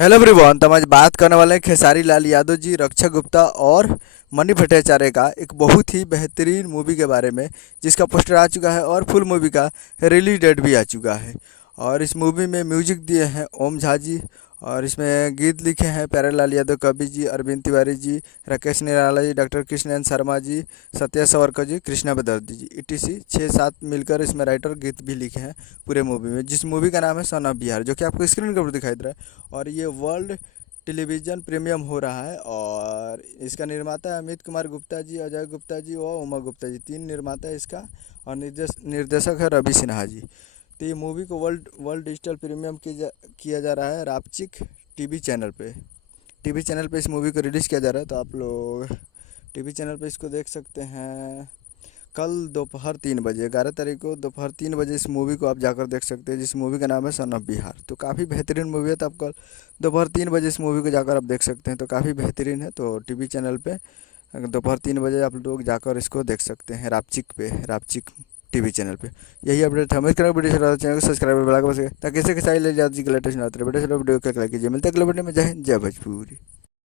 Hello everyone. तो हम आज बात करने वाले हैं खेसारी लाल यादव जी, रक्षा गुप्ता और मनी भट्टाचार्य का एक बहुत ही बेहतरीन मूवी के बारे में, जिसका पोस्टर आ चुका है और फुल मूवी का रिलीज डेट भी आ चुका है। और इस मूवी में म्यूजिक दिए हैं ओम झा जी, और इसमें गीत लिखे हैं प्यारेलाल यादव, कवि जी, अरविंद तिवारी जी, राकेश निराला जी, डॉक्टर कृष्णन शर्मा जी, सत्या सवरकर जी, कृष्णा बदर्दी जी, ईटीसी 6-7 मिलकर इसमें राइटर गीत भी लिखे हैं पूरे मूवी में, जिस मूवी का नाम है सन ऑफ बिहार, जो कि आपको स्क्रीन के ऊपर दिखाई दे रहा है। और ये वर्ल्ड टेलीविज़न प्रीमियम हो रहा है, और इसका निर्माता है अमित कुमार गुप्ता जी, अजय गुप्ता जी और उमा गुप्ता जी, 3 निर्माता है इसका। और निर्देशक है रवि सिन्हा जी। तो ये मूवी को वर्ल्ड वर्ल्ड डिजिटल प्रीमियम किया जा रहा है रापचिक टीवी चैनल पे। टीवी चैनल पे इस मूवी को रिलीज़ किया जा रहा है, तो आप लोग टीवी चैनल पे इसको देख सकते हैं। कल दोपहर 3 बजे, 11 तारीख को दोपहर 3 बजे इस मूवी को आप जाकर देख सकते हैं, जिस मूवी का नाम है सन ऑफ बिहार। तो काफ़ी बेहतरीन मूवी है, तो आप कल दोपहर 3 बजे इस मूवी को जाकर आप देख सकते हैं। तो काफ़ी बेहतरीन है, तो टीवी चैनल पे दोपहर 3 बजे आप लोग जाकर इसको देख सकते हैं, रापचिक टीवी चैनल पे। यही अपडेट हमें करना। वीडियो चैनल को सब्सक्राइब बेल आइकन बजा के ताकि इससे के सारी ले जाती है लेटेस्ट वीडियो। चलो वीडियो को लाइक कीजिए। मिलते हैं अगले वीडियो में। जय हिंद, जय भोजपुरी।